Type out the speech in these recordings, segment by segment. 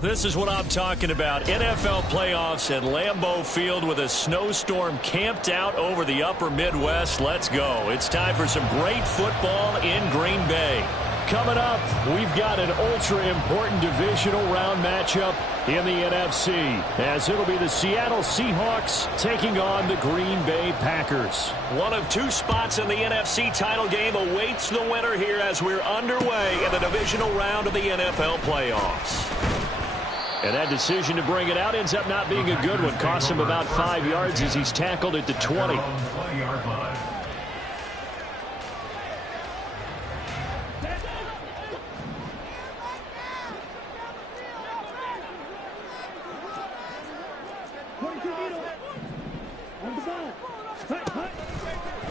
This is what I'm talking about. NFL playoffs at Lambeau Field with a snowstorm camped out over the upper Midwest. Let's go. It's time for some great football in Green Bay. Coming up, we've got an ultra-important divisional round matchup in the NFC, as it'll be the Seattle Seahawks taking on the Green Bay Packers. One of two spots in the NFC title game awaits the winner here as we're underway in the divisional round of the NFL playoffs. And that decision to bring it out ends up not being a good one. Costs him about 5 yards as he's tackled at the 20.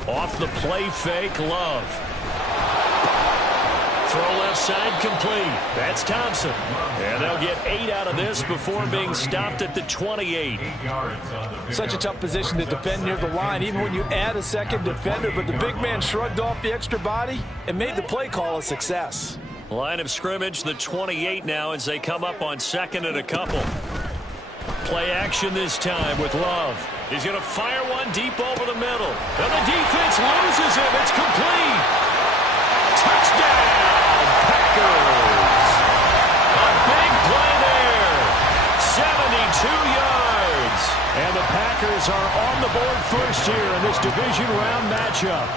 Off the play fake, Love. Throw left side complete. That's Thompson. And they'll get 8 out of this before being stopped at the 28. Such a tough position to defend near the line, even when you add a second defender. But the big man shrugged off the extra body and made the play call a success. Line of scrimmage, the 28 now as they come up on second and a couple. Play action this time with Love. He's going to fire one deep over the middle. And the defense loses him. It's complete. Touchdown, Packers. A big play there. 72 yards. And the Packers are on the board first here in this division round matchup.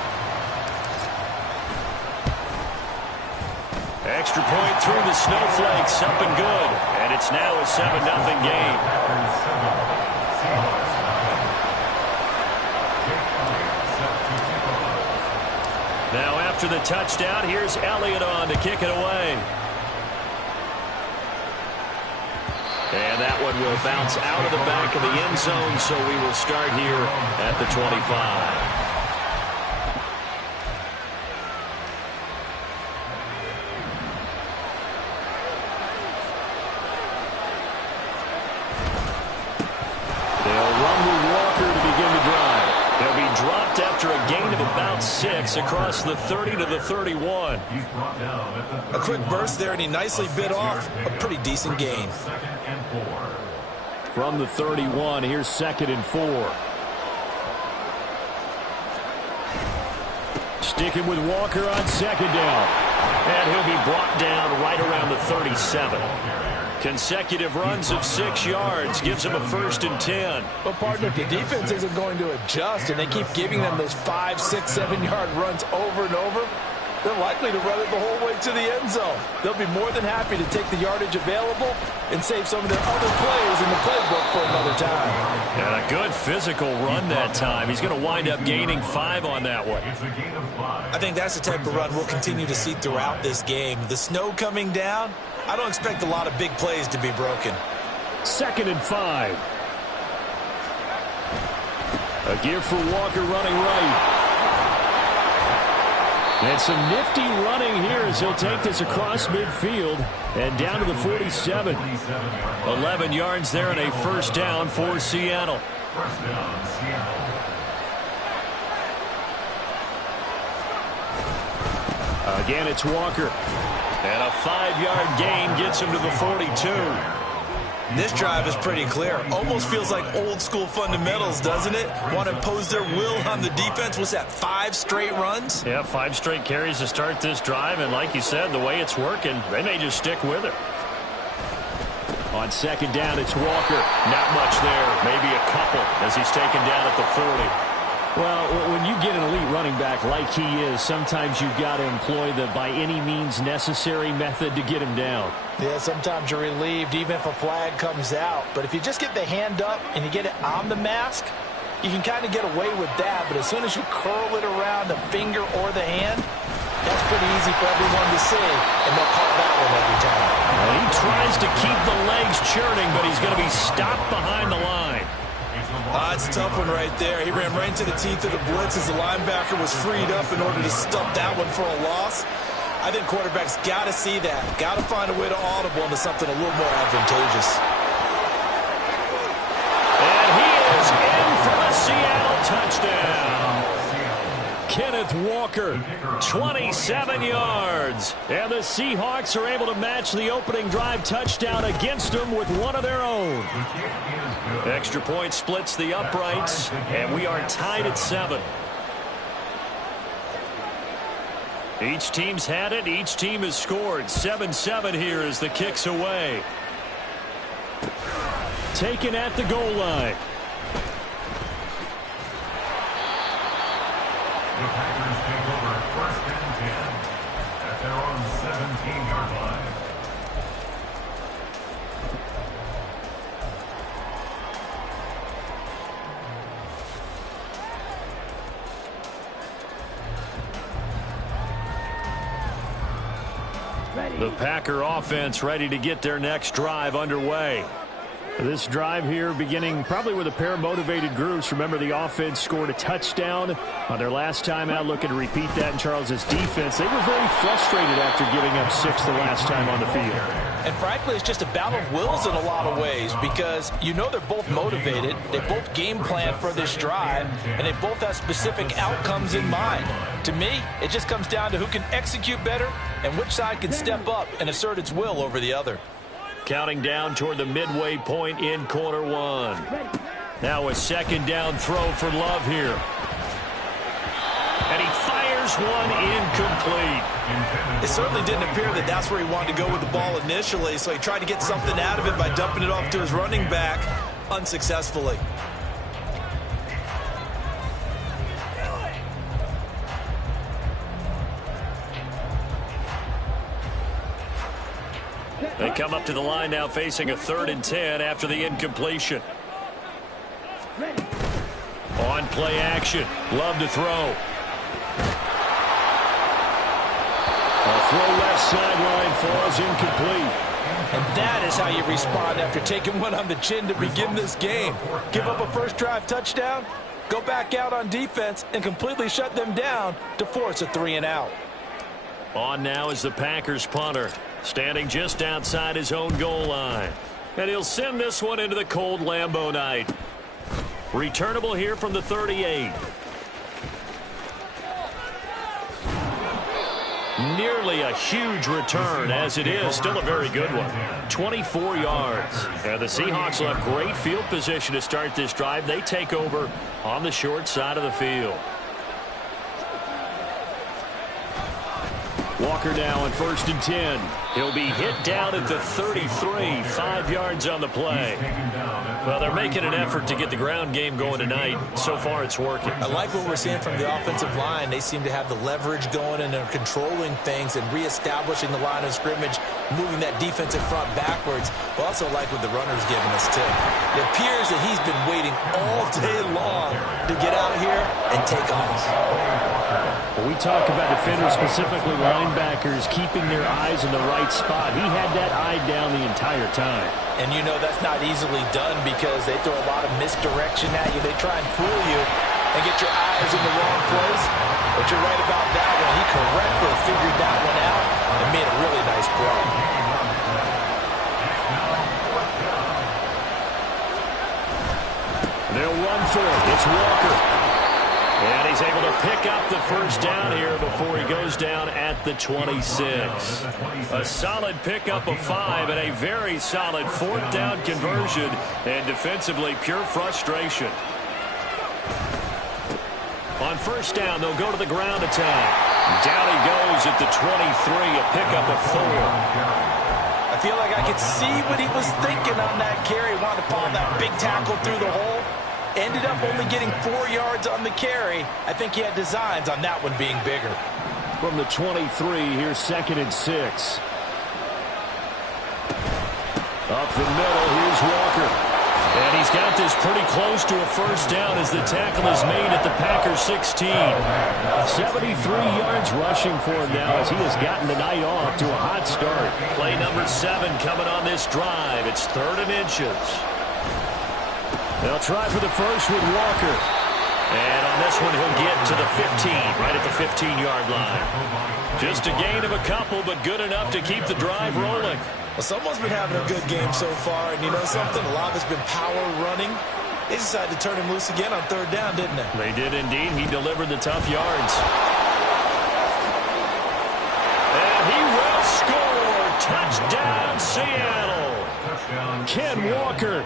Extra point through the snowflakes, up and good. And it's now a 7-0 game. Now after the touchdown, here's Elliott on to kick it away. And that one will bounce out of the back of the end zone, so we will start here at the 25. After a gain of about 6 across the 30 to the 31. A quick burst there, and he nicely bit off a pretty decent gain. From the 31, here's 2nd and 4. Sticking with Walker on 2nd down. And he'll be brought down right around the 37. Consecutive runs of 6 yards gives him a 1st and 10. Well, partner, if the defense isn't going to adjust and they keep giving them those 5, 6, 7-yard runs over and over, they're likely to run it the whole way to the end zone. They'll be more than happy to take the yardage available and save some of their other plays in the playbook for another time. And a good physical run that time. He's going to wind up gaining 5 on that one. I think that's the type of run we'll continue to see throughout this game. The snow coming down, I don't expect a lot of big plays to be broken. 2nd and 5. A give for Walker running right. And some nifty running here as he'll take this across midfield and down to the 47. 11 yards there and a 1st down for Seattle. Again, it's Walker. And a 5-yard gain gets him to the 42. This drive is pretty clear. Almost feels like old-school fundamentals, doesn't it? Want to impose their will on the defense. Was that 5 straight runs? Yeah, 5 straight carries to start this drive. And like you said, the way it's working, they may just stick with it. On 2nd down, it's Walker. Not much there. Maybe a couple as he's taken down at the 40. Well, when you get an elite running back like he is, sometimes you've got to employ the by any means necessary method to get him down. Yeah, sometimes you're relieved even if a flag comes out. But if you just get the hand up and you get it on the mask, you can kind of get away with that. But as soon as you curl it around the finger or the hand, that's pretty easy for everyone to see, and they'll call that one every time. Well, he tries to keep the legs churning, but he's going to be stopped behind the line. It's a tough one right there. He ran right into the teeth of the blitz as the linebacker was freed up in order to stop that one for a loss. I think quarterbacks got to see that. Got to find a way to audible into something a little more advantageous. And he is in for a Seattle touchdown. Kenneth Walker Walker, 27 yards. And the Seahawks are able to match the opening drive touchdown against them with one of their own. Extra point splits the uprights, and we are tied at 7. Each team's had it. Each team has scored. 7-7 here as the kick's away. Taken at the goal line. The Packers take over 1st and 10 at their own 17-yard line. The Packer offense ready to get their next drive underway. This drive here beginning probably with a pair of motivated groups. Remember, the offense scored a touchdown on their last time out, looking to repeat that in Charles's defense. They were very frustrated after giving up 6 the last time on the field. And frankly, it's just a battle of wills in a lot of ways because you know they're both motivated. They both game plan for this drive, and they both have specific outcomes in mind. To me, it just comes down to who can execute better and which side can step up and assert its will over the other. Counting down toward the midway point in quarter 1. Now a second down throw for Love here. And he fires one incomplete. It certainly didn't appear that that's where he wanted to go with the ball initially, so he tried to get something out of it by dumping it off to his running back unsuccessfully. They come up to the line now facing a 3rd and 10 after the incompletion. On play action. Love to throw. A throw left sideline falls incomplete. And that is how you respond after taking one on the chin to begin this game. Give up a first drive touchdown, go back out on defense, and completely shut them down to force a 3-and-out. On now is the Packers punter, standing just outside his own goal line. And he'll send this one into the cold Lambeau night. Returnable here from the 38. Nearly a huge return, as it is still a very good one. 24 yards. And the Seahawks will have great field position to start this drive. They take over on the short side of the field. Walker now on 1st and 10. He'll be hit down at the 33, 5 yards on the play. Well, they're making an effort to get the ground game going tonight. So far, it's working. I like what we're seeing from the offensive line. They seem to have the leverage going, and they're controlling things and reestablishing the line of scrimmage, moving that defensive front backwards. But also like what the runner's giving us, too. It appears that he's been waiting all day long to get out here and take off. When we talk about defenders, specifically linebackers, keeping their eyes in the right spot, he had that eye down the entire time. And you know that's not easily done because they throw a lot of misdirection at you. They try and fool you and get your eyes in the wrong place. But you're right about that one. He correctly figured that one out and made a really nice play. They'll run for it. It's Walker. And he's able to pick up the first down here before he goes down at the 26. A solid pickup of 5 and a very solid 4th down conversion. And defensively, pure frustration. On 1st down, they'll go to the ground attack. Down he goes at the 23, a pickup of 4. I feel like I could see what he was thinking on that carry. Wanted to follow that big tackle through the hole. Ended up only getting 4 yards on the carry. I think he had designs on that one being bigger. From the 23, here's 2nd and 6. Up the middle, here's Walker. And he's got this pretty close to a first down as the tackle is made at the Packers 16. 73 yards rushing for him now as he has gotten the night off to a hot start. Play number 7 coming on this drive. It's 3rd and inches. They'll try for the first with Walker. And on this one, he'll get to the 15, right at the 15-yard line. Just a gain of a couple, but good enough to keep the drive rolling. Well, someone's been having a good game so far, and you know something? A lot of it's been power running. They decided to turn him loose again on 3rd down, didn't they? They did indeed. He delivered the tough yards. the score. Touchdown, Seattle. Ken Walker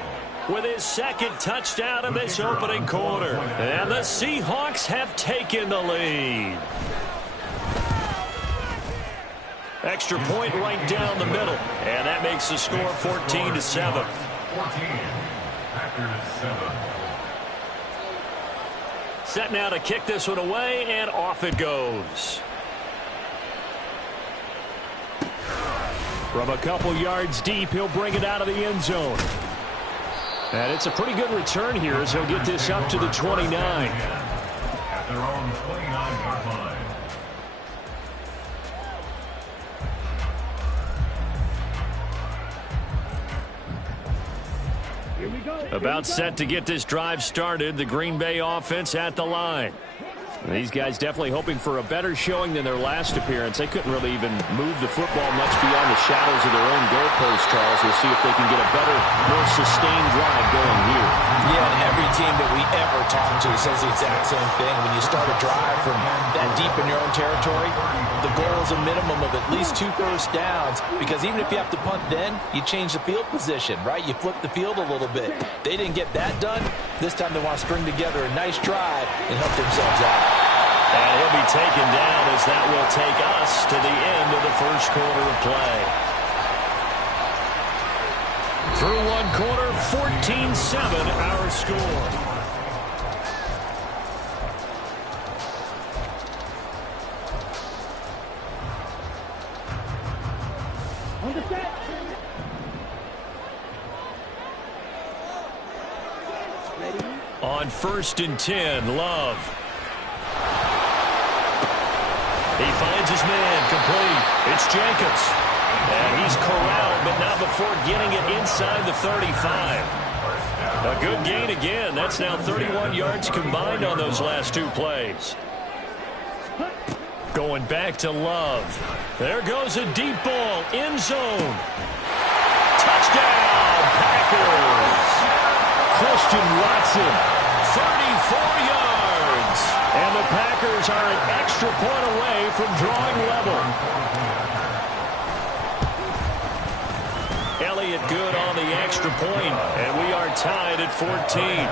with his second touchdown of this opening quarter. And the Seahawks have taken the lead. Extra point right down the middle. And that makes the score 14-7. 14. Packers 7. Set now to kick this one away, and off it goes. From a couple yards deep, he'll bring it out of the end zone. And it's a pretty good return here as he'll get this up to the 29. At their own 29-yard line. About set to get this drive started. The Green Bay offense at the line. These guys definitely hoping for a better showing than their last appearance. They couldn't really even move the football much beyond the shadows of their own goalpost, Charles. We'll see if they can get a better, more sustained drive going here. Yeah, and every team that we ever talk to says the exact same thing. When you start a drive from that deep in your own territory, the goal is a minimum of at least 2 first downs, because even if you have to punt then, you change the field position, right? You flip the field a little bit. They didn't get that done. This time they want to string together a nice drive and help themselves out. And he'll be taken down as that will take us to the end of the first quarter of play. Through one quarter, 14-7 our score. On 1st and 10, Love. He finds his man, complete. It's Jacobs. And he's corralled, but not before getting it inside the 35. A good gain again. That's now 31 yards combined on those last 2 plays. Going back to Love. There goes a deep ball, end zone. Touchdown, Packers. Christian Watson, 34 yards. And the Packers are an extra point away from drawing level. Elliott good on the extra point, and we are tied at 14.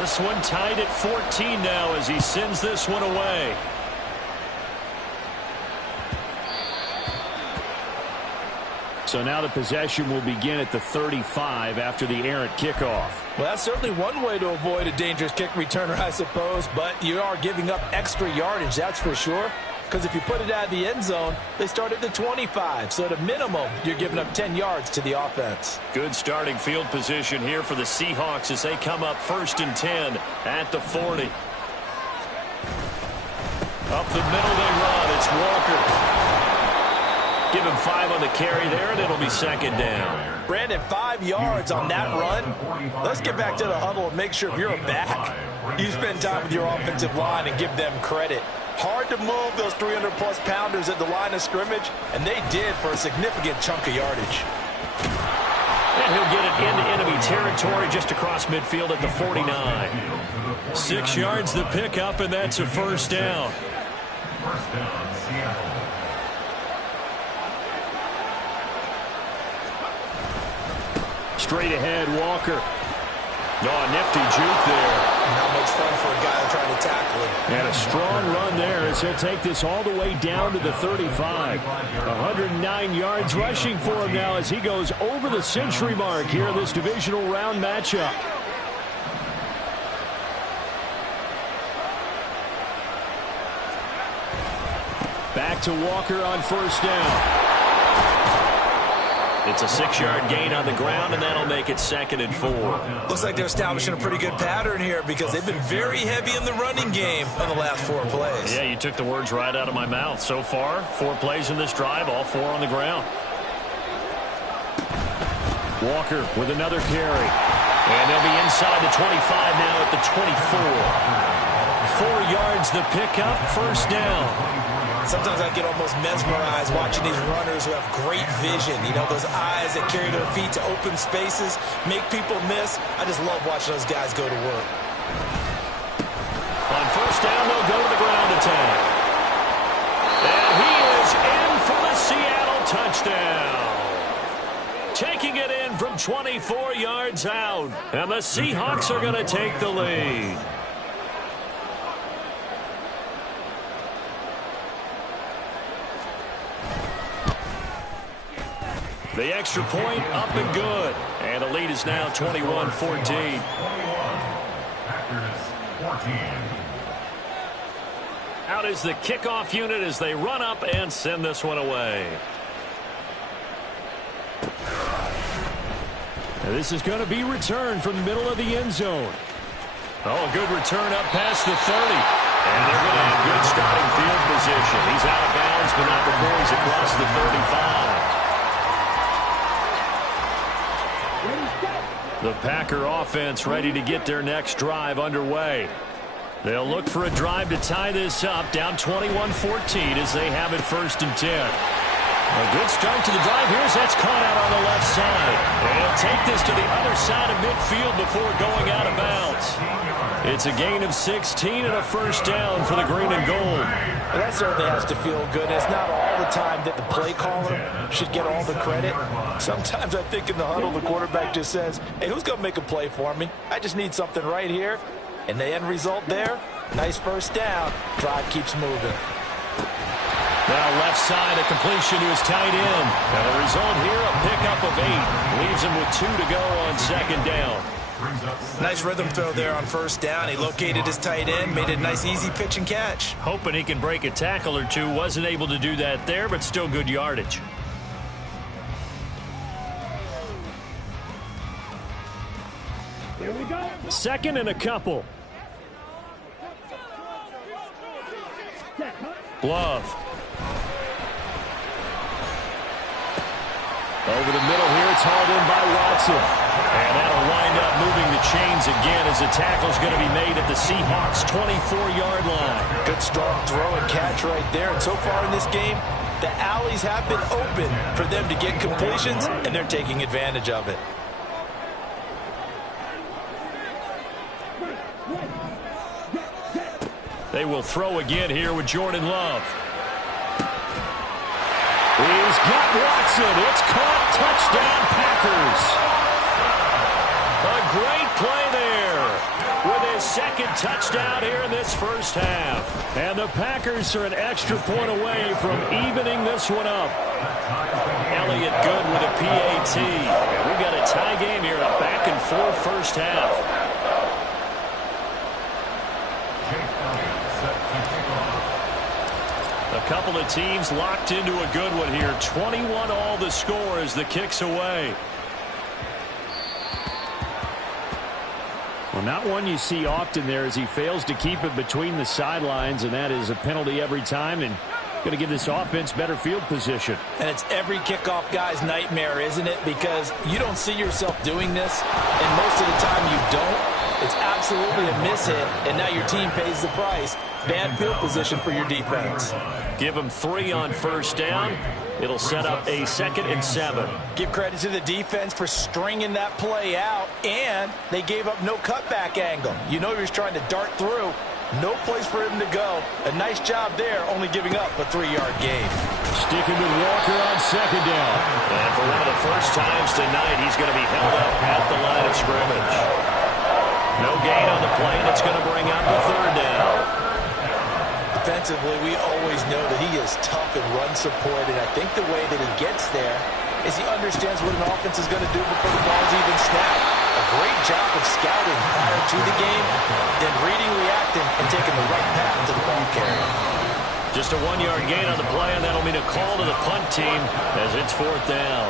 This one tied at 14 now as he sends this one away. So now the possession will begin at the 35 after the errant kickoff. Well, that's certainly one way to avoid a dangerous kick returner, I suppose, but you are giving up extra yardage, that's for sure. Because if you put it out of the end zone, they start at the 25. So at a minimum, you're giving up 10 yards to the offense. Good starting field position here for the Seahawks as they come up 1st and 10 at the 40. Up the middle they run. It's Walker. Give him 5 on the carry there, and it'll be 2nd down. Brandon, 5 yards on that run. Let's get back to the huddle and make sure if you're a back, you spend time with your offensive line and give them credit. Hard to move those 300-plus pounders at the line of scrimmage, and they did for a significant chunk of yardage. And he'll get it into enemy territory just across midfield at the 49. 6 yards the pickup, and that's a 1st down. 1st down, Seattle. Straight ahead, Walker. Oh, nifty juke there. Not much fun for a guy trying to tackle him. And a strong run there as he'll take this all the way down to the 35. 109 yards rushing for him now as he goes over the century mark here in this divisional round matchup. Back to Walker on 1st down. It's a 6-yard gain on the ground, and that'll make it 2nd and 4. Looks like they're establishing a pretty good pattern here because they've been very heavy in the running game on the last 4 plays. Yeah, you took the words right out of my mouth. So far, 4 plays in this drive, all 4 on the ground. Walker with another carry. And they'll be inside the 25 now at the 24. 4 yards the pickup, 1st down. Sometimes I get almost mesmerized watching these runners who have great vision. You know, those eyes that carry their feet to open spaces, make people miss. I just love watching those guys go to work. On 1st first down, they'll go to the ground attack. And he is in for the Seattle touchdown. Taking it in from 24 yards out. And the Seahawks are going to take the lead. The extra point up and good. And the lead is now 21-14. Out is the kickoff unit as they run up and send this one away. And this is going to be returned from the middle of the end zone. Oh, a good return up past the 30. And they're going to have good starting field position. He's out of bounds, but not before he's across the 35. The Packer offense ready to get their next drive underway. They'll look for a drive to tie this up, down 21-14 as they have it 1st and 10. A good start to the drive. Here's that's caught out on the left side. They'll take this to the other side of midfield before going out of bounds. It's a gain of 16 and a first down for the green and gold. Well, that certainly has to feel good. It's not all the time that the play caller should get all the credit. Sometimes I think in the huddle the quarterback just says, hey, who's going to make a play for me? I just need something right here. And the end result there, nice first down. Drive keeps moving. Now left side, a completion to his tight end. And the result here, a pickup of 8. Leaves him with 2 to go on 2nd down. Nice rhythm throw there on 1st down. He located his tight end, made it a nice easy pitch and catch. Hoping he can break a tackle or two. Wasn't able to do that there, but still good yardage. Here we go. 2nd and a couple. Glove. Over the middle here, it's hauled in by Watson. And that'll wind up moving the chains again as the tackle's going to be made at the Seahawks' 24-yard line. Good strong throw and catch right there. And so far in this game, the alleys have been open for them to get completions, and they're taking advantage of it. They will throw again here with Jordan Love. He's got Watson. It's caught. Touchdown, Packers. A great play there with his 2nd touchdown here in this first half. And the Packers are an extra point away from evening this one up. Elliott good with a PAT. And we've got a tie game here in a back-and-forth first half. A couple of teams locked into a good one here. 21 all the score as the kick's away. Well, not one you see often there as he fails to keep it between the sidelines, and that is a penalty every time, and going to give this offense better field position. And it's every kickoff guy's nightmare, isn't it? Because you don't see yourself doing this, and most of the time you don't. It's absolutely a mishit, and now your team pays the price. Bad field position for your defense. Give them 3 on 1st down. It'll set up a 2nd and 7. Give credit to the defense for stringing that play out, and they gave up no cutback angle. You know he was trying to dart through. No place for him to go. A nice job there, only giving up a 3-yard gain. Sticking with Walker on 2nd down. And for one of the first times tonight, he's going to be held up at the line of scrimmage. No gain on the play. That's going to bring up the 3rd down. Defensively, we always know that he is tough and run support, and I think the way that he gets there is he understands what an offense is going to do before the ball's even snapped. A great job of scouting prior to the game, then reading, reacting, and taking the right path to the ball carrier. Just a 1-yard gain on the play, and that'll mean a call to the punt team as it's 4th down.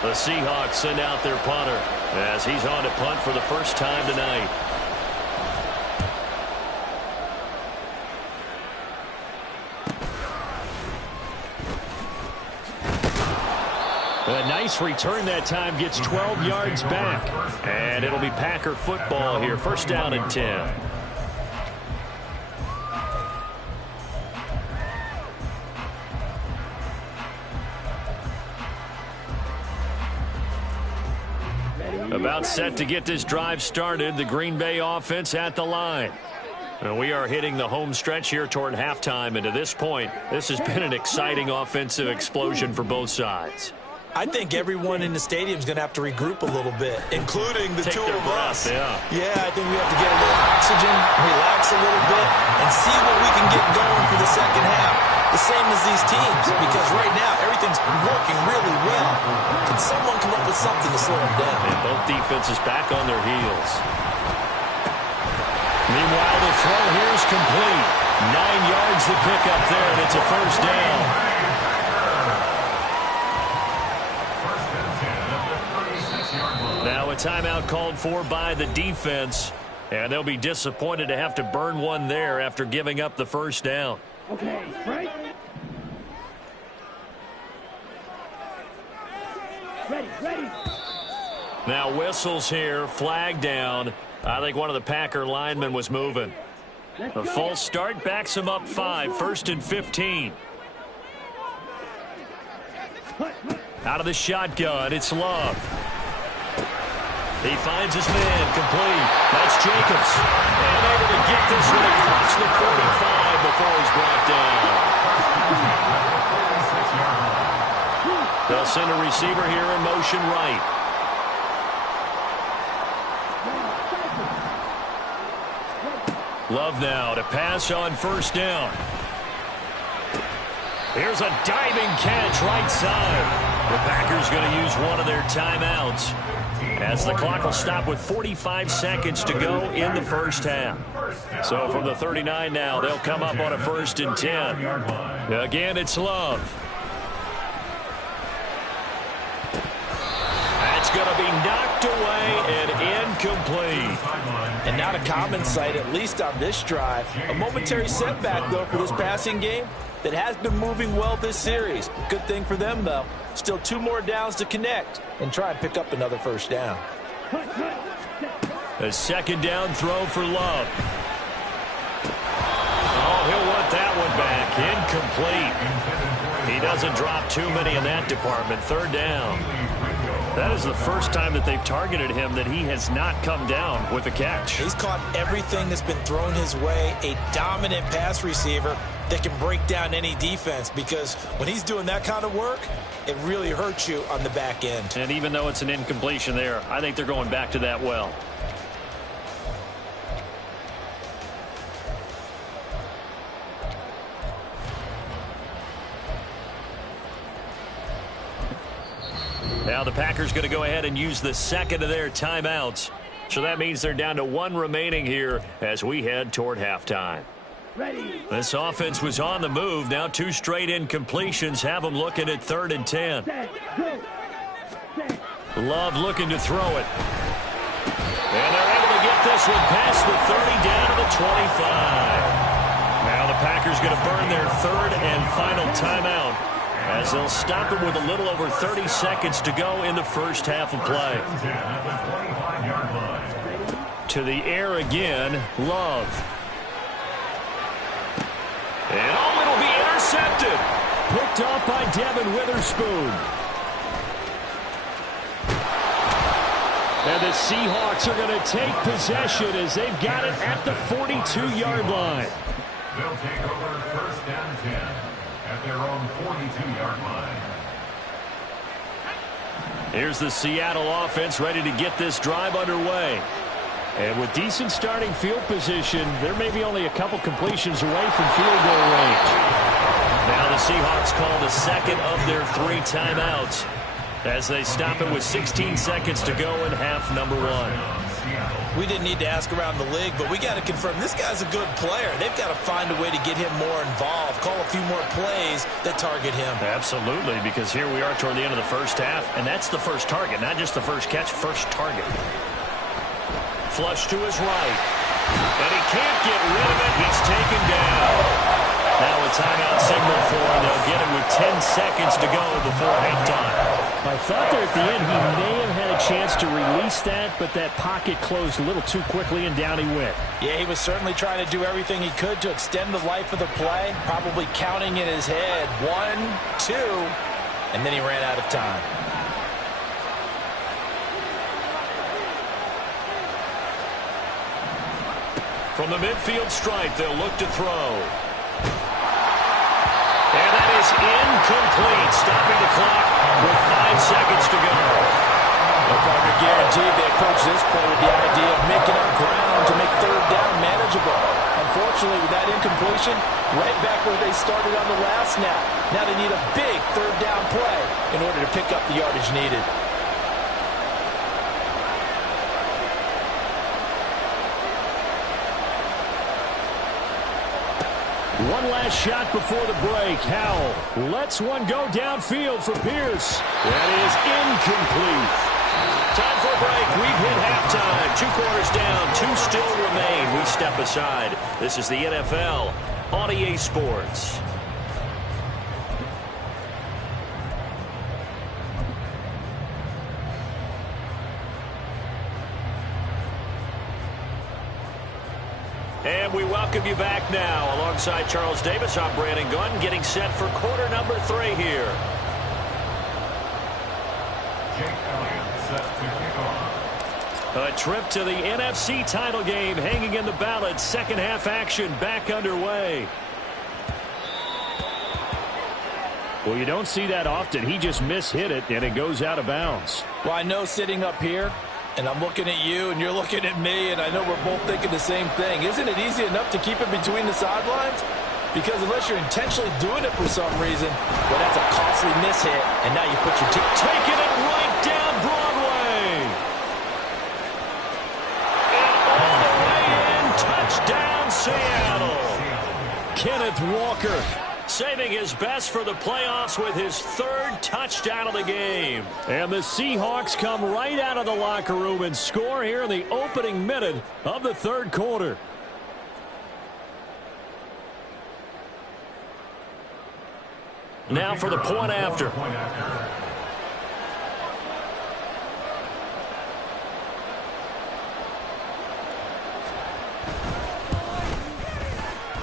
The Seahawks send out their punter as he's on to punt for the first time tonight. A nice return that time, gets 12 yards back. And it'll be Packer football here. 1st down and 10. About set to get this drive started. The Green Bay offense at the line. And we are hitting the home stretch here toward halftime, and to this point, this has been an exciting offensive explosion for both sides. I think everyone in the stadium is going to have to regroup a little bit, including the two of us. Yeah, I think we have to get a little oxygen, relax a little bit, and see what we can get going for the second half. The same as these teams, because right now everything's working really well. Can someone come up with something to slow them down? And both defenses back on their heels. Meanwhile, the throw here is complete. 9 yards to pick up there, and it's a first down. Now a timeout called for by the defense, and they'll be disappointed to have to burn one there after giving up the first down. Okay, right? Ready. Now whistles here, flag down. I think one of the Packer linemen was moving. A false start backs him up 5, 1st and 15. Out of the shotgun, it's Love. He finds his man, complete. That's Jacobs. And able to get this one across the 45 before he's brought down. They'll send a receiver here in motion right. Love now to pass on first down. Here's a diving catch right side. The Packers going to use one of their timeouts, as the clock will stop with 45 seconds to go in the first half. So from the 39 now, they'll come up on a 1st and 10. Again, it's Love. That's going to be knocked away and incomplete. And not a common sight, at least on this drive. A momentary setback, though, for this passing game that has been moving well this series. Good thing for them, though. Still 2 more downs to connect and try and pick up another first down. A second down throw for Love. Oh, he'll want that one back. Incomplete. He doesn't drop too many in that department. 3rd down. That is the first time that they've targeted him that he has not come down with a catch. He's caught everything that's been thrown his way. A dominant pass receiver that can break down any defense, because when he's doing that kind of work, it really hurts you on the back end. And even though it's an incompletion there, I think they're going back to that well. Now the Packers going to go ahead and use the second of their timeouts. So that means they're down to 1 remaining here as we head toward halftime. Ready. This offense was on the move. Now 2 straight incompletions have them looking at 3rd and 10. Love looking to throw it. And they're able to get this one past the 30 down to the 25. Now the Packers going to burn their 3rd and final timeout, as they'll stop it with a little over 30 seconds to go in the first half of play. To the air again, Love. And oh, it'll be intercepted. Picked off by Devin Witherspoon. And the Seahawks are going to take possession as they've got it at the 42-yard line. They'll take over 1st and 10 at their own 42-yard line. Here's the Seattle offense ready to get this drive underway. And with decent starting field position, there may be only a couple completions away from field goal range. Now the Seahawks call the second of their 3 timeouts as they stop it with 16 seconds to go in half number 1. We didn't need to ask around the league, but we got to confirm this guy's a good player. They've got to find a way to get him more involved, call a few more plays that target him. Absolutely, because here we are toward the end of the first half, and that's the first target, not just the first catch, first target. Flush to his right. And he can't get rid of it. He's taken down. Now a timeout signal for him. They'll get it with 10 seconds to go before halftime. I thought there at the end he may have had a chance to release that, but that pocket closed a little too quickly and down he went. Yeah, he was certainly trying to do everything he could to extend the life of the play, probably counting in his head 1, 2, and then he ran out of time. From the midfield stripe, they'll look to throw. And that is incomplete, stopping the clock with 5 seconds to go. The partner guaranteed they approach this play with the idea of making up ground to make third down manageable. Unfortunately, with that incompletion, right back where they started on the last snap. Now they need a big third down play in order to pick up the yardage needed. One last shot before the break. Howell lets one go downfield for Pierce. That is incomplete. Time for a break. We've hit halftime. 2 quarters down. 2 still remain. We step aside. This is the NFL on EA Sports. And we welcome you back now. Alongside Charles Davis, I'm Brandon Gunn, getting set for quarter number 3 here. Jake Elliott set to kick off. A trip to the NFC title game hanging in the balance. Second half action back underway. Well, you don't see that often. He just mishit it, and it goes out of bounds. Well, I know sitting up here, and I'm looking at you, and you're looking at me, and I know we're both thinking the same thing. Isn't it easy enough to keep it between the sidelines? Because unless you're intentionally doing it for some reason, well, that's a costly mishit, and now you put your team. Taking it right down Broadway. And all the way in. Touchdown, Seattle. Kenneth Walker saving his best for the playoffs with his 3rd touchdown of the game. And the Seahawks come right out of the locker room and score here in the opening minute of the 3rd quarter. Now for the point after.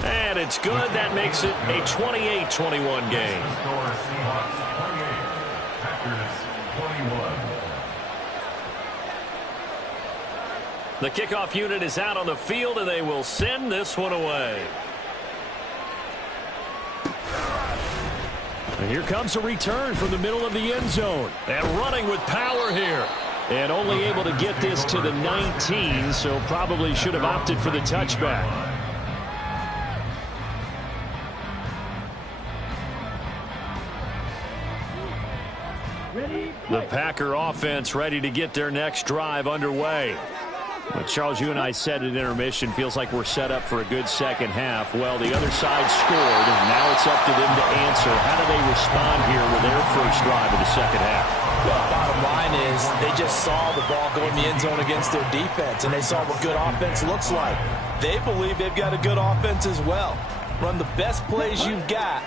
And it's good. That makes it a 28-21 game. Score Seahawks 28, Packers 21. The kickoff unit is out on the field, and they will send this one away. And here comes a return from the middle of the end zone. And running with power here. And only able to get this to the 19, so probably should have opted for the touchback. The Packer offense ready to get their next drive underway. Well, Charles, you and I said at intermission, feels like we're set up for a good second half. Well, the other side scored, and now it's up to them to answer. How do they respond here with their first drive of the second half? Well, bottom line is they just saw the ball go in the end zone against their defense, and they saw what good offense looks like. They believe they've got a good offense as well. Run the best plays you've got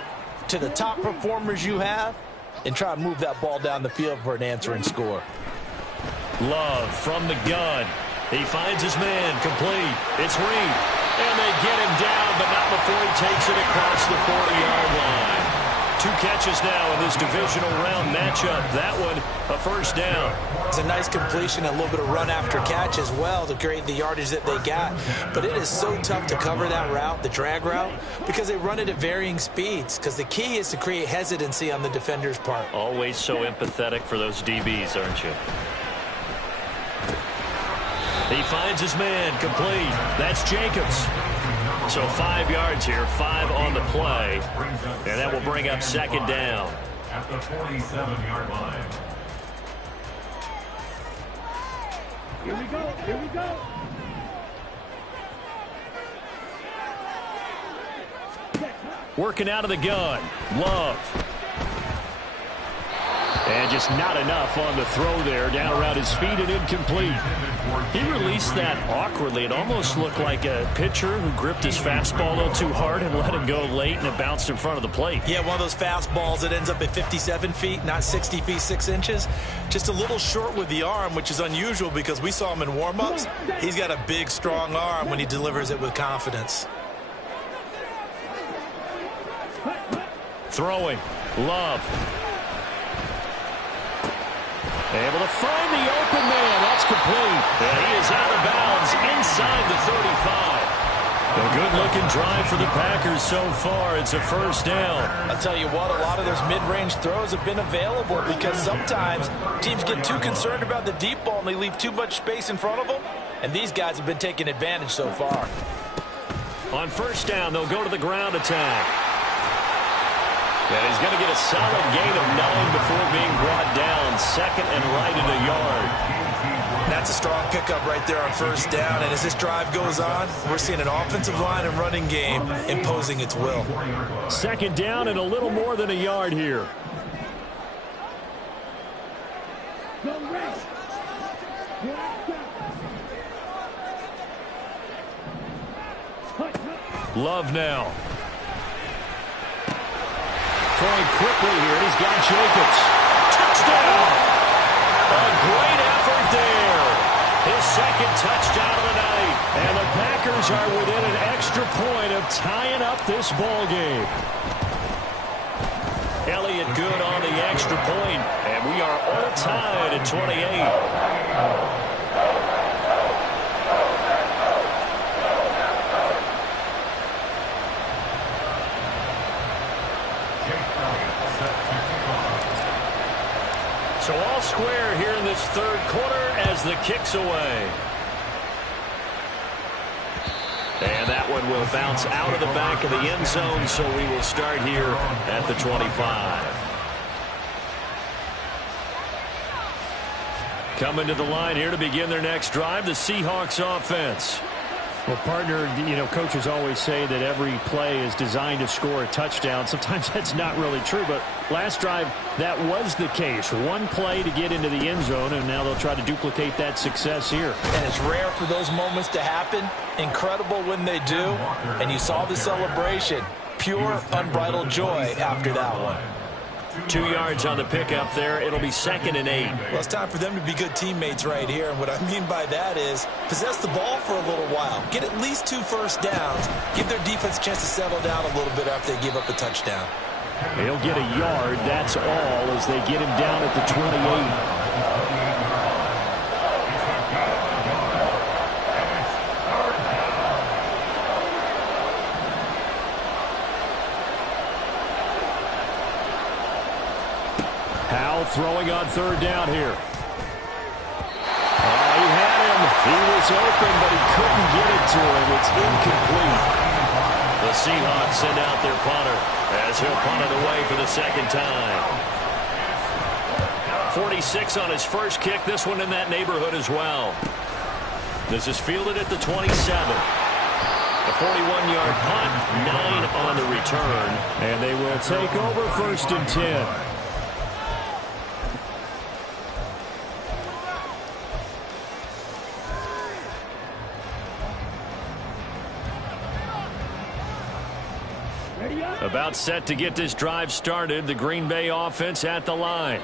to the top performers you have, and try to move that ball down the field for an answering score. Love from the gun. He finds his man, complete. It's Reed. And they get him down, but not before he takes it across the 40-yard line. 2 catches now in this divisional round matchup. That one, a first down. It's a nice completion, a little bit of run after catch as well to create the yardage that they got. But it is so tough to cover that route, the drag route, because they run it at varying speeds. Because the key is to create hesitancy on the defender's part. Always so empathetic for those DBs, aren't you? He finds his man, complete. That's Jacobs. So 5 yards here, 5 on the play. And that will bring up second down. At the 47-yard line. Here we go. Here we go. Working out of the gun. Love. And just not enough on the throw there. Down around his feet and incomplete. He released that awkwardly. It almost looked like a pitcher who gripped his fastball a little too hard and let it go late, and it bounced in front of the plate. Yeah, one of those fastballs that ends up at 57 feet, not 60 feet, 6 inches. Just a little short with the arm, which is unusual because we saw him in warm-ups. He's got a big, strong arm when he delivers it with confidence. Throwing. Love. Able to find the open man. That's complete. And he is out of bounds inside the 35. A good-looking drive for the Packers so far. It's a first down. I'll tell you what, a lot of those mid-range throws have been available because sometimes teams get too concerned about the deep ball and they leave too much space in front of them. And these guys have been taking advantage so far. On first down, they'll go to the ground attack. And he's going to get a solid gain of 9 before being brought down. Second and right at a yard. That's a strong pickup right there on first down. And as this drive goes on, we're seeing an offensive line and running game imposing its will. Second down and a little more than a yard here. Love now. Throwing quickly here, and he's got Jacobs. Touchdown! A great effort there. His second touchdown of the night. And the Packers are within an extra point of tying up this ball game. Elliott good on the extra point, and we are all tied at 28. So all square here in this third quarter as the kick's away. And that one will bounce out of the back of the end zone, so we will start here at the 25. Coming to the line here to begin their next drive, the Seahawks offense. Well, partner, coaches always say that every play is designed to score a touchdown. Sometimes that's not really true, but last drive, that was the case. One play to get into the end zone, and now they'll try to duplicate that success here. And it's rare for those moments to happen. Incredible when they do. And you saw the celebration. Pure, unbridled joy after that one. 2 yards on the pickup there. It'll be 2nd and 8. Well, it's time for them to be good teammates right here. And what I mean by that is possess the ball for a little while. Get at least 2 first downs. Give their defense a chance to settle down a little bit after they give up a touchdown. He'll get a yard. That's all as they get him down at the 28. Throwing on third down here. He had him. He was open, but he couldn't get it to him. It's incomplete. The Seahawks send out their punter as he'll punt it away for the second time. 46 on his first kick. This one in that neighborhood as well. This is fielded at the 27. A 41-yard punt, 9 on the return. And they will take over 1st and 10. About set to get this drive started. The Green Bay offense at the line.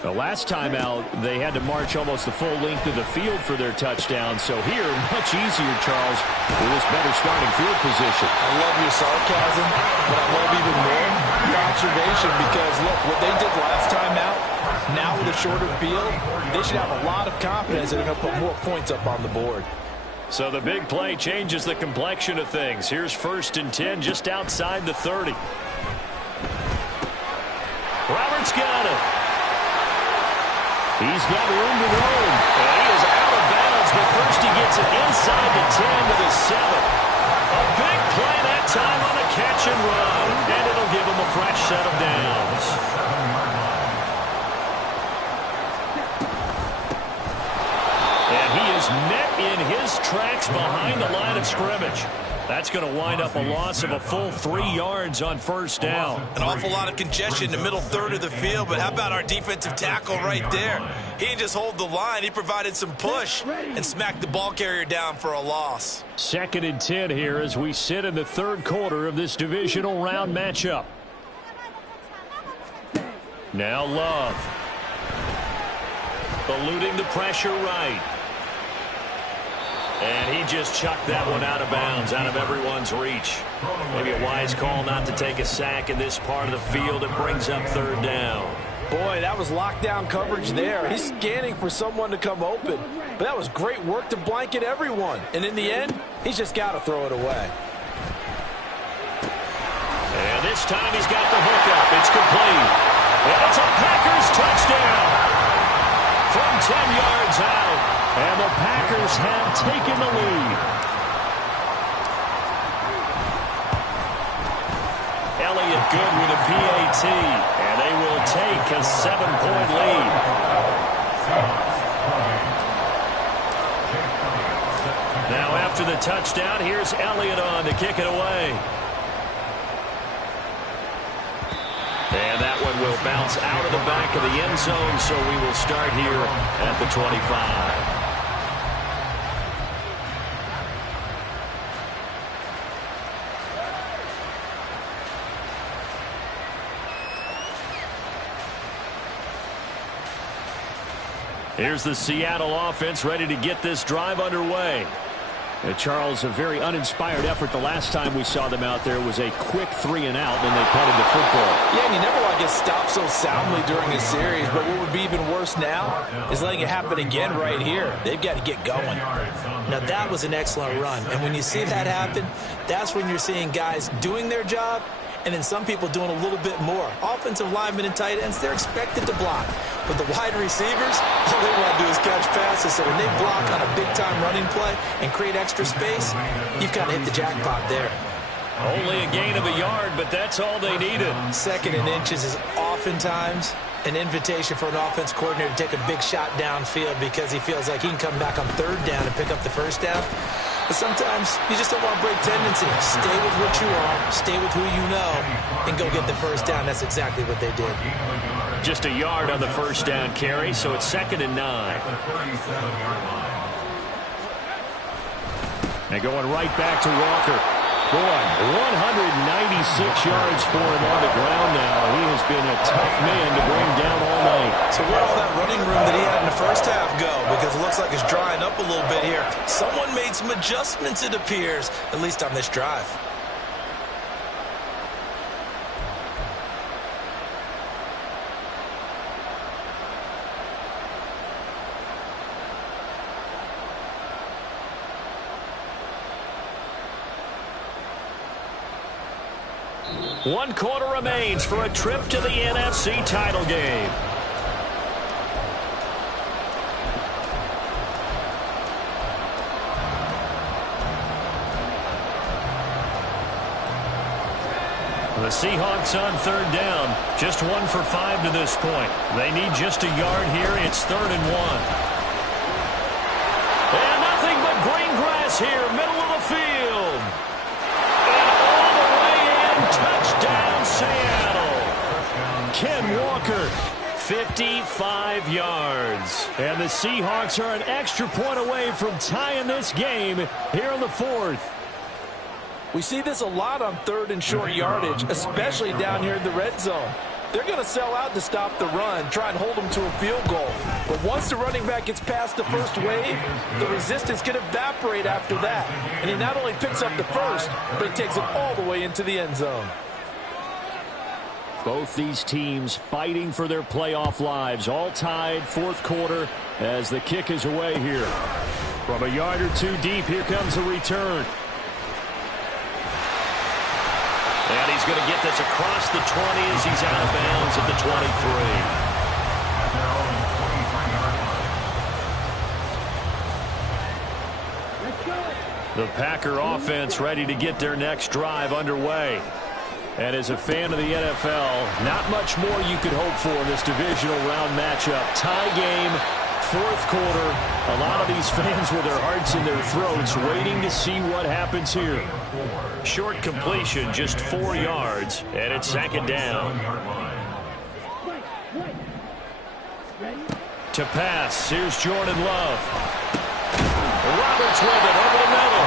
The last time out, they had to march almost the full length of the field for their touchdown. So here, much easier, Charles, with this better starting field position. I love your sarcasm, but I love even more your observation because, look, what they did last time out, now with a shorter field, they should have a lot of confidence that they're going to put more points up on the board. So the big play changes the complexion of things. Here's 1st and 10 just outside the 30. Roberts got it. He's got room to roam. And he is out of bounds, but first he gets it inside the 10 to the 7. A big play that time on a catch and run. And it'll give him a fresh set of downs. And he is met in his tracks behind the line of scrimmage. That's going to wind up a loss of a full 3 yards on first down. An awful lot of congestion in the middle third of the field, but how about our defensive tackle right there? He didn't just hold the line. He provided some push and smacked the ball carrier down for a loss. 2nd and 10 here as we sit in the third quarter of this divisional round matchup. Now Love. Eluding the pressure right. And he just chucked that one out of bounds, out of everyone's reach. Maybe a wise call not to take a sack in this part of the field. It brings up 3rd down. Boy, that was lockdown coverage there. He's scanning for someone to come open. But that was great work to blanket everyone. And in the end, he's just got to throw it away. And this time he's got the hookup. It's complete. And it's a Packers touchdown from 10 yards out. And the Packers have taken the lead. Elliott good with a PAT. And they will take a 7-point lead. Now after the touchdown, here's Elliott on to kick it away. And that one will bounce out of the back of the end zone, so we will start here at the 25. Here's the Seattle offense ready to get this drive underway. Charles, a very uninspired effort the last time we saw them out there was a quick 3 and out when they punted the football. Yeah, and you never want to get stopped so soundly during a series, but what would be even worse now is letting it happen again right here. They've got to get going. Now, that was an excellent run, and when you see that happen, that's when you're seeing guys doing their job, and then some people doing a little bit more. Offensive linemen and tight ends, they're expected to block. But the wide receivers, all they want to do is catch passes. So when they block on a big-time running play and create extra space, you've kind of hit the jackpot there. Only a gain of a yard, but that's all they needed. 2nd and inches is oftentimes an invitation for an offense coordinator to take a big shot downfield because he feels like he can come back on 3rd down and pick up the 1st down. But sometimes you just don't want to break tendency. Stay with what you are, stay with who you know, and go get the 1st down. That's exactly what they did. Just a yard on the 1st down carry, so it's 2nd and 9. And going right back to Walker. Boy, 196 yards for him on the ground now. He has been a tough man to bring down all night. So where all that running room that he had in the first half go? Because it looks like it's drying up a little bit here. Someone made some adjustments, it appears, at least on this drive. One quarter remains for a trip to the NFC title game. The Seahawks on 3rd down. Just 1 for 5 to this point. They need just a yard here. It's 3rd and 1. And nothing but green grass here, middle of the field. Touchdown, Seattle. Ken Walker, 55 yards. And the Seahawks are an extra point away from tying this game here in the 4th. We see this a lot on 3rd and short yardage, especially down here in the red zone. They're going to sell out to stop the run, try and hold them to a field goal. But once the running back gets past the first wave, the resistance can evaporate after that. And he not only picks up the first, but he takes it all the way into the end zone. Both these teams fighting for their playoff lives, all tied 4th quarter as the kick is away here. From a yard or 2 deep, here comes the return. And he's going to get this across the 20 as he's out of bounds at the 23. The Packer offense ready to get their next drive underway. And as a fan of the NFL, not much more you could hope for in this divisional round matchup. Tie game, 4th quarter. A lot of these fans with their hearts in their throats waiting to see what happens here. Short completion, just 4 yards, and it's 2nd down. To pass, here's Jordan Love. Roberts with it over the middle.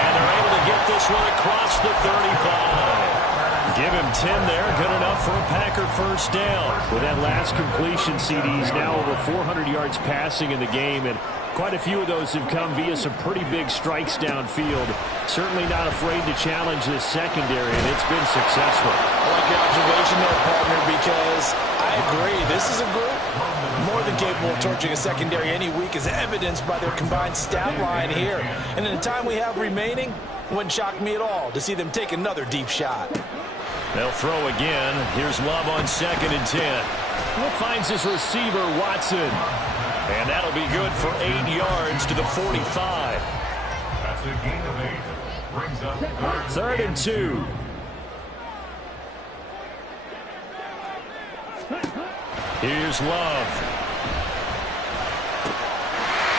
And they're able to get this one across the 35. Give him 10 there. Good enough for a Packer 1st down. With that last completion, CD's now over 400 yards passing in the game, and quite a few of those have come via some pretty big strikes downfield. Certainly not afraid to challenge this secondary, and it's been successful. I like your observation there, partner, because I agree. This is a group more than capable of torching a secondary any week, as evidenced by their combined stat line here. And in the time we have remaining, wouldn't shock me at all to see them take another deep shot. They'll throw again. Here's Love on 2nd and 10. Well, finds his receiver, Watson. And that'll be good for 8 yards to the 45. That's a gain of 8. Brings up 3rd and 2. Here's Love.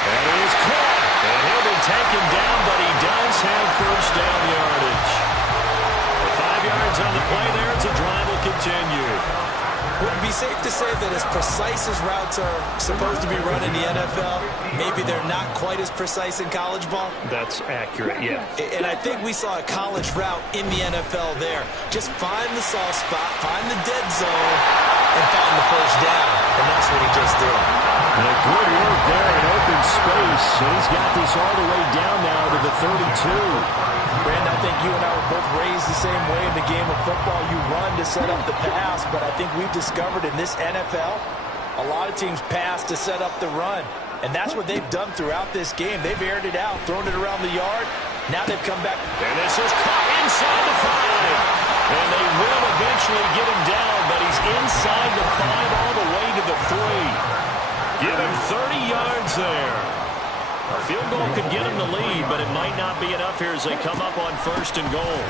That is caught. And he'll be taken down, but he does have first down yardage. 5 yards on the play there. It's a drive will continue. Would it be safe to say that as precise as routes are supposed to be run in the NFL, maybe they're not quite as precise in college ball? That's accurate, yeah. And I think we saw a college route in the NFL there. Just find the soft spot, find the dead zone, and find the first down. And that's what he just did. And a good work there in open space. And he's got this all the way down now to the 32. Brandon, I think you and I were both raised the same way in the game of football. You run to set up the pass, but I think we've discovered in this NFL, a lot of teams pass to set up the run. And that's what they've done throughout this game. They've aired it out, thrown it around the yard. Now they've come back. And this is caught inside the 5. And they will eventually get him down, but he's inside the 5 all the way to the 3. Give him 30 yards there. A field goal could get him the lead, but it might not be enough here as they come up on 1st and goal.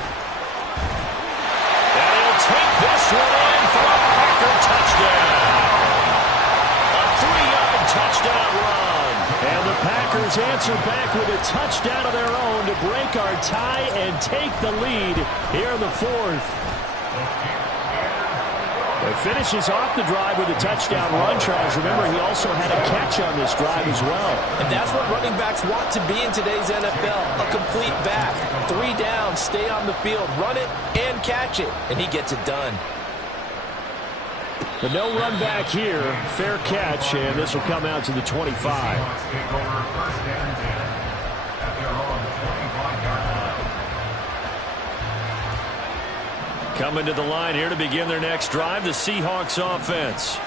And he'll take this one in for a Packer touchdown. A 3-yard touchdown run. And the Packers answer back with a touchdown of their own to break our tie and take the lead here in the 4th. It finishes off the drive with a touchdown run, Charles. Remember, he also had a catch on this drive as well. And that's what running backs want to be in today's NFL, a complete back. 3 down, stay on the field, run it, and catch it. And he gets it done. But no run back here. Fair catch, and this will come out to the 25. Seahawks take over 1st and 10 at their own 25-yard line. Coming to the line here to begin their next drive, the Seahawks offense.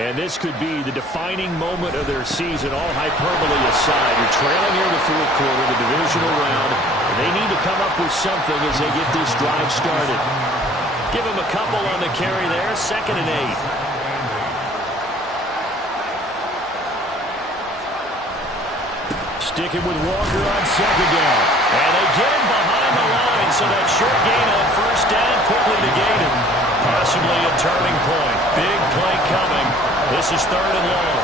And this could be the defining moment of their season, all hyperbole aside. You're trailing here in the 4th quarter, the divisional round. They need to come up with something as they get this drive started. Give them a couple on the carry there, 2nd and 8. Sticking with Walker on 2nd down. And they get him behind the line, so that short gain on 1st down quickly negated. Possibly a turning point. Big play coming. This is 3rd and long.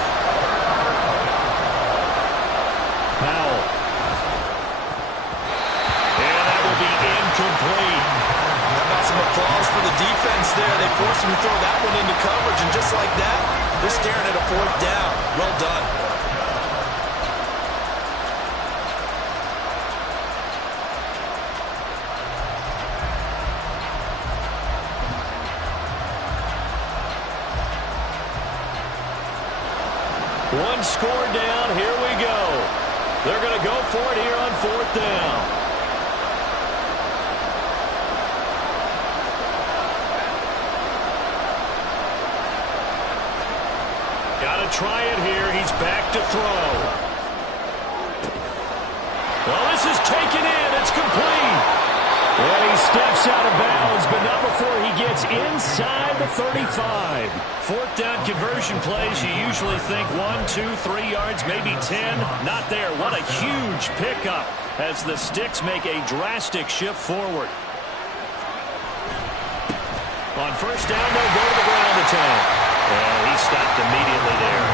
Powell. And that will be incomplete. How about some applause for the defense there? They forced him to throw that one into coverage, and just like that, they're staring at a 4th down. Well done. One score down. Here we go. They're going to go for it here on 4th down. Got to try it here. He's back to throw. Well, this is taken in. It's complete. And he steps out of bounds, but not before he gets inside the 35. 4th down conversion plays, you usually think 1, 2, 3 yards, maybe 10. Not there. What a huge pickup as the Sticks make a drastic shift forward. On 1st down, they'll go to the ground attack. And he stopped immediately there.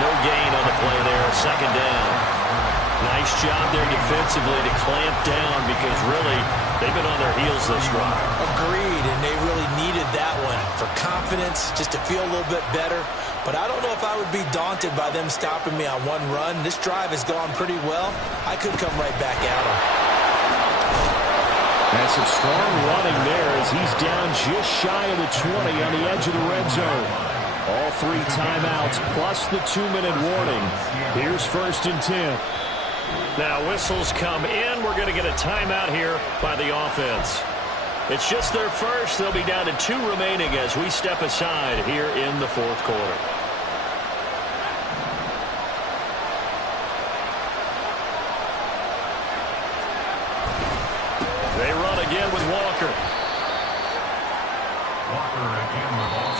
No gain on the play there, 2nd down. Nice job there defensively to clamp down because really they've been on their heels this drive. Agreed, and they really needed that one for confidence, just to feel a little bit better. But I don't know if I would be daunted by them stopping me on one run. This drive has gone pretty well. I could come right back at them. That's some strong running there as he's down just shy of the 20 on the edge of the red zone. All 3 timeouts plus the 2-minute warning. Here's 1st and 10. Now whistles come in. We're going to get a timeout here by the offense. It's just their first. They'll be down to 2 remaining as we step aside here in the 4th quarter.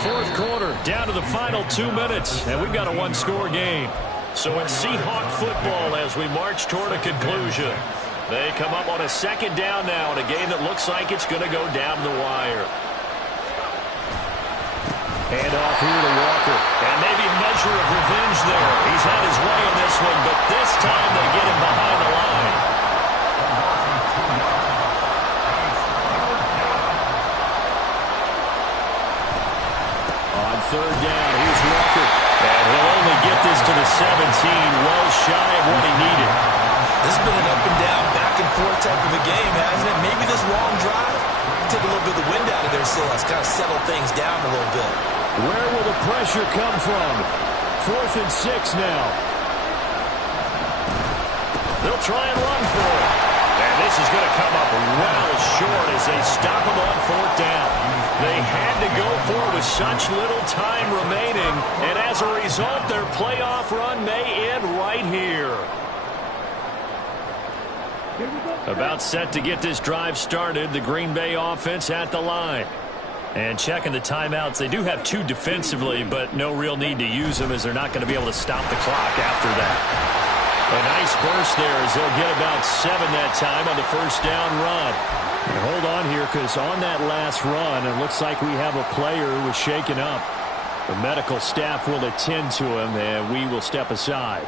Fourth quarter, down to the final 2 minutes, and we've got a one-score game. So it's Seahawk football as we march toward a conclusion. They come up on a second down now in a game that looks like it's going to go down the wire. Hand off here to Walker. And maybe a measure of revenge there. He's had his way in this one, but this time they get him behind the line. On third down, here's Walker. And he'll only get this to the 17, well shy of what he needed. This has been an up and down, back and forth type of a game, hasn't it? Maybe this long drive take a little bit of the wind out of their sails, kind of settle things down a little bit. Where will the pressure come from? 4th and 6 now. They'll try and run for it. And this is going to come up well short as they stop him on 4th down. They had to go for it with such little time remaining, and as a result, their playoff run may end right here. About set to get this drive started, the Green Bay offense at the line. And checking the timeouts, they do have 2 defensively, but no real need to use them as they're not going to be able to stop the clock after that. A nice burst there as they'll get about 7 that time on the first down run. And hold on here, because on that last run, it looks like we have a player who was shaken up. The medical staff will attend to him, and we will step aside.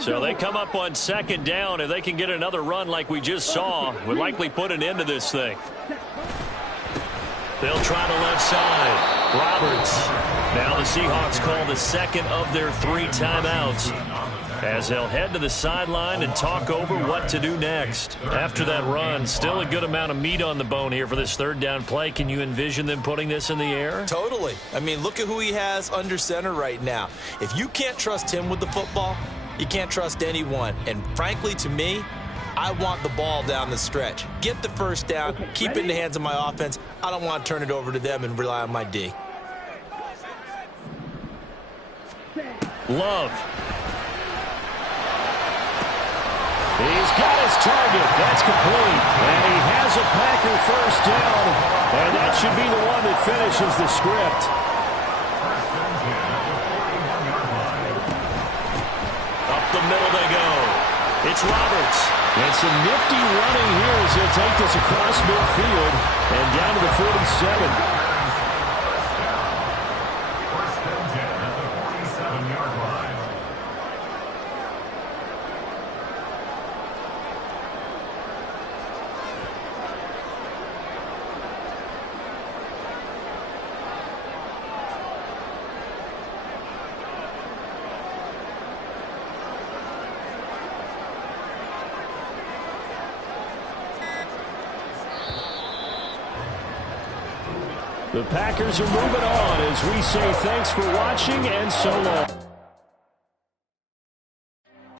So they come up on second down. If they can get another run like we just saw, would likely put an end to this thing. They'll try the left side. Roberts. Now the Seahawks call the second of their 3 timeouts as they'll head to the sideline and talk over what to do next. After that run, still a good amount of meat on the bone here for this third down play. Can you envision them putting this in the air? Totally. I mean, look at who he has under center right now. If you can't trust him with the football, you can't trust anyone. And frankly, to me, I want the ball down the stretch. Get the first down, keep it in the hands of my offense. I don't want to turn it over to them and rely on my D. Love. He's got his target. That's complete. And he has a Packer first down. And that should be the one that finishes the script. Up the middle they go. It's Roberts. And some nifty running here as he'll take this across midfield and down to the 47. The Packers are moving on as we say thanks for watching and so long.